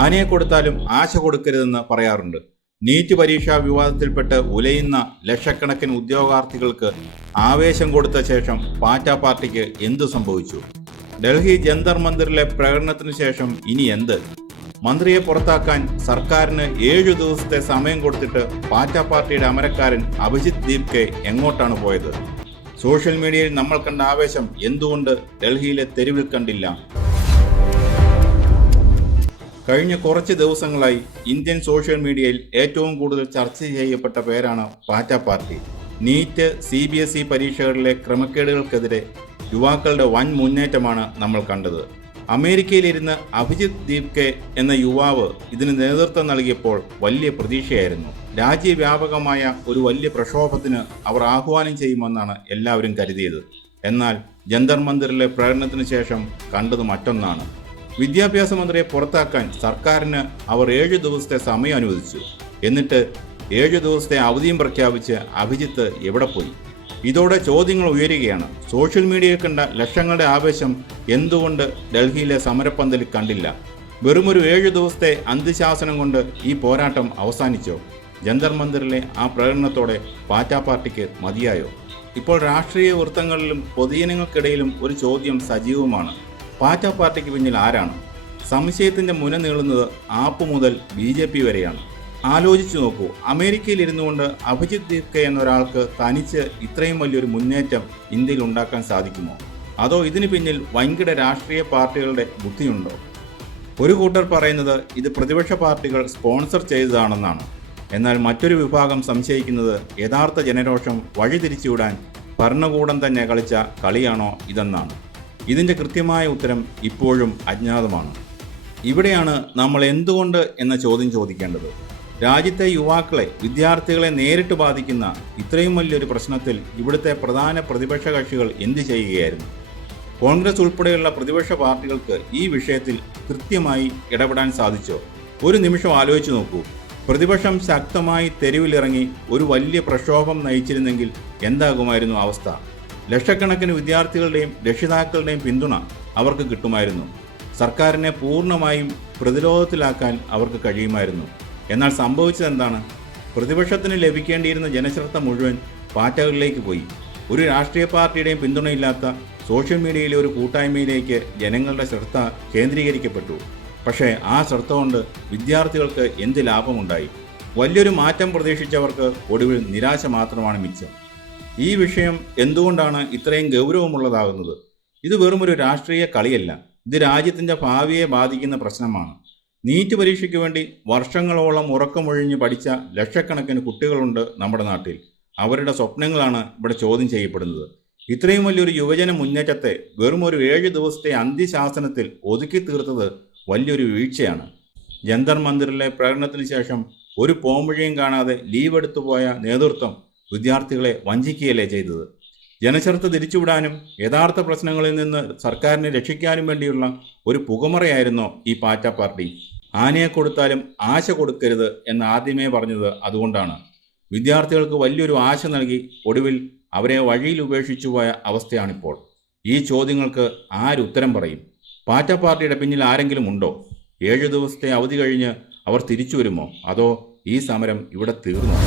ആനയെ കൊടുത്താലും ആശ കൊടുക്കരുതെന്ന് പറയാറുണ്ട്. നീറ്റ് പരീക്ഷാ വിവാദത്തിൽപ്പെട്ട് ഉലയുന്ന ലക്ഷക്കണക്കിന് ഉദ്യോഗാർത്ഥികൾക്ക് ആവേശം കൊടുത്ത ശേഷം പാറ്റ പാർട്ടിക്ക് എന്തു സംഭവിച്ചു? ഡൽഹി ജന്തർ മന്ദിറിലെ പ്രകടനത്തിന് ശേഷം ഇനി എന്ത്? മന്ത്രിയെ പുറത്താക്കാൻ സർക്കാരിന് 7 ദിവസത്തെ സമയം കൊടുത്തിട്ട് പാറ്റ പാർട്ടിയുടെ അമരക്കാരൻ അഭിജിത്ത് ദീപ്കെ എങ്ങോട്ടാണ് പോയത്? സോഷ്യൽ മീഡിയയിൽ നമ്മൾ കണ്ട ആവേശം എന്തുകൊണ്ട് ഡൽഹിയിലെ തെരുവിൽ കണ്ടില്ല? കഴിഞ്ഞ കുറച്ച് ദിവസങ്ങളായി ഇന്ത്യൻ സോഷ്യൽ മീഡിയയിൽ ഏറ്റവും കൂടുതൽ ചർച്ച ചെയ്യപ്പെട്ട പേരാണ് പാറ്റ പാർട്ടി. നീറ്റ്, CBSE പരീക്ഷകളിലെ ക്രമക്കേടുകൾക്കെതിരെ യുവാക്കളുടെ വൻ മുന്നേറ്റമാണ് നമ്മൾ കണ്ടത്. അമേരിക്കയിലിരുന്ന് അഭിജിത്ത് ദീപ്കെ എന്ന യുവാവ് ഇതിന് നേതൃത്വം നൽകിയപ്പോൾ വലിയ പ്രതീക്ഷയായിരുന്നു. രാജ്യവ്യാപകമായ ഒരു വലിയ പ്രക്ഷോഭത്തിന് അവർ ആഹ്വാനം ചെയ്യുമെന്നാണ് എല്ലാവരും കരുതിയത്. എന്നാൽ ജന്തർ മന്ദിറിലെ പ്രകടനത്തിന് ശേഷം കണ്ടത് മറ്റൊന്നാണ്. വിദ്യാഭ്യാസ മന്ത്രിയെ പുറത്താക്കാൻ സർക്കാരിന് അവർ 7 ദിവസത്തെ സമയം അനുവദിച്ചു. എന്നിട്ട് 7 ദിവസത്തെ അവധിയും പ്രഖ്യാപിച്ച് അഭിജിത്ത് എവിടെ പോയി? ഇതോടെ ചോദ്യങ്ങൾ ഉയരുകയാണ്. സോഷ്യൽ മീഡിയയിൽ കണ്ട ലക്ഷങ്ങളുടെ ആവേശം എന്തുകൊണ്ട് ഡൽഹിയിലെ സമരപ്പന്തലിൽ കണ്ടില്ല? വെറുമൊരു 7 ദിവസത്തെ അന്ത്യശാസനം കൊണ്ട് ഈ പോരാട്ടം അവസാനിച്ചോ? ജന്തർ മന്ദിറിലെ ആ പ്രകടനത്തോടെ പാറ്റ പാർട്ടിക്ക് മതിയായോ? ഇപ്പോൾ രാഷ്ട്രീയ വൃത്തങ്ങളിലും പൊതുജനങ്ങൾക്കിടയിലും ഒരു ചോദ്യം സജീവമാണ്. പാറ്റ പാർട്ടിക്ക് പിന്നിൽ ആരാണ്? സംശയത്തിന്റെ മുന നീളുന്നത് ആപ്പ് മുതൽ BJP വരെയാണ്. ആലോചിച്ചു നോക്കൂ, അമേരിക്കയിൽ ഇരുന്നുകൊണ്ട് അഭിജിത്ത് ദീപ്കെ എന്നൊരാൾക്ക് തനിച്ച് ഇത്രയും വലിയൊരു മുന്നേറ്റം ഇന്ത്യയിൽ ഉണ്ടാക്കാൻ സാധിക്കുമോ? അതോ ഇതിന് പിന്നിൽ വൻകിട രാഷ്ട്രീയ പാർട്ടികളുടെ ബുദ്ധിയുണ്ടോ? ഒരു കൂട്ടർ പറയുന്നത് ഇത് പ്രതിപക്ഷ പാർട്ടികൾ സ്പോൺസർ ചെയ്തതാണെന്നാണ്. എന്നാൽ മറ്റൊരു വിഭാഗം സംശയിക്കുന്നത് യഥാർത്ഥ ജനരോഷം വഴിതിരിച്ചുവിടാൻ ഭരണകൂടം തന്നെ കളിച്ച കളിയാണോ ഇതെന്നാണ്. ഇതിൻ്റെ കൃത്യമായ ഉത്തരം ഇപ്പോഴും അജ്ഞാതമാണ്. ഇവിടെയാണ് നമ്മൾ എന്തുകൊണ്ട് എന്ന ചോദ്യം ചോദിക്കേണ്ടത്. രാജ്യത്തെ യുവാക്കളെ, വിദ്യാർത്ഥികളെ നേരിട്ട് ബാധിക്കുന്ന ഇത്രയും വലിയൊരു പ്രശ്നത്തിൽ ഇവിടുത്തെ പ്രധാന പ്രതിപക്ഷ കക്ഷികൾ എന്ത് ചെയ്യുകയായിരുന്നു? കോൺഗ്രസ് ഉൾപ്പെടെയുള്ള പ്രതിപക്ഷ പാർട്ടികൾക്ക് ഈ വിഷയത്തിൽ കൃത്യമായി ഇടപെടാൻ സാധിച്ചോ? ഒരു നിമിഷം ആലോചിച്ച് നോക്കൂ. പ്രതിപക്ഷം ശക്തമായി തെരുവിലിറങ്ങി ഒരു വലിയ പ്രക്ഷോഭം നയിച്ചിരുന്നെങ്കിൽ എന്താകുമായിരുന്നു അവസ്ഥ? ലക്ഷക്കണക്കിന് വിദ്യാർത്ഥികളുടെയും രക്ഷിതാക്കളുടെയും പിന്തുണ അവർക്ക് കിട്ടുമായിരുന്നു. സർക്കാരിനെ പൂർണ്ണമായും പ്രതിരോധത്തിലാക്കാൻ അവർക്ക് കഴിയുമായിരുന്നു. എന്നാൽ സംഭവിച്ചതെന്താണ്? പ്രതിപക്ഷത്തിന് ലഭിക്കേണ്ടിയിരുന്ന ജനശ്രദ്ധ മുഴുവൻ പാറ്റകളിലേക്ക് പോയി. ഒരു രാഷ്ട്രീയ പാർട്ടിയുടെയും പിന്തുണയില്ലാത്ത സോഷ്യൽ മീഡിയയിലെ ഒരു കൂട്ടായ്മയിലേക്ക് ജനങ്ങളുടെ ശ്രദ്ധ കേന്ദ്രീകരിക്കപ്പെട്ടു. പക്ഷേ ആ ശ്രദ്ധ കൊണ്ട് വിദ്യാർത്ഥികൾക്ക് എന്ത് ലാഭമുണ്ടായി? വലിയൊരു മാറ്റം പ്രതീക്ഷിച്ചവർക്ക് ഒടുവിൽ നിരാശ മാത്രമാണ് മിച്ചം. ഈ വിഷയം എന്തുകൊണ്ടാണ് ഇത്രയും ഗൗരവമുള്ളതാകുന്നത്? ഇത് വെറുമൊരു രാഷ്ട്രീയ കളിയല്ല. ഇത് രാജ്യത്തിൻ്റെ ഭാവിയെ ബാധിക്കുന്ന പ്രശ്നമാണ്. നീറ്റ് പരീക്ഷയ്ക്ക് വേണ്ടി വർഷങ്ങളോളം ഉറക്കമൊഴിഞ്ഞ് പഠിച്ച ലക്ഷക്കണക്കിന് കുട്ടികളുണ്ട് നമ്മുടെ നാട്ടിൽ. അവരുടെ സ്വപ്നങ്ങളാണ് ഇവിടെ ചോദ്യം ചെയ്യപ്പെടുന്നത്. ഇത്രയും വലിയൊരു യുവജന മുന്നേറ്റത്തെ വെറുമൊരു 7 ദിവസത്തെ അന്ത്യശാസനത്തിൽ ഒതുക്കി തീർത്തത് വലിയൊരു വീഴ്ചയാണ്. ജന്തർ മന്ദിറിലെ പ്രകടനത്തിന് ശേഷം ഒരു പോംവഴിയും കാണാതെ ലീവ് എടുത്തുപോയ നേതൃത്വം വിദ്യാർത്ഥികളെ വഞ്ചിക്കുകയല്ലേ ചെയ്തത്? ജനശ്രദ്ധ തിരിച്ചുവിടാനും യഥാർത്ഥ പ്രശ്നങ്ങളിൽ നിന്ന് സർക്കാരിനെ രക്ഷിക്കാനും വേണ്ടിയുള്ള ഒരു പുകമറയായിരുന്നോ ഈ പാറ്റ പാർട്ടി? ആനയെ കൊടുത്താലും ആശ കൊടുക്കരുത് എന്ന് ആദ്യമേ പറഞ്ഞത് അതുകൊണ്ടാണ്. വിദ്യാർത്ഥികൾക്ക് വലിയൊരു ആശ നൽകി ഒടുവിൽ അവരെ വഴിയിൽ ഉപേക്ഷിച്ചു പോയ അവസ്ഥയാണിപ്പോൾ. ഈ ചോദ്യങ്ങൾക്ക് ആരുത്തരം പറയും? പാറ്റ പാർട്ടിയുടെ പിന്നിൽ ആരെങ്കിലും ഉണ്ടോ? 7 ദിവസത്തെ അവധി കഴിഞ്ഞ് അവർ തിരിച്ചു വരുമോ? അതോ ഈ സമരം ഇവിടെ തീർന്നോ?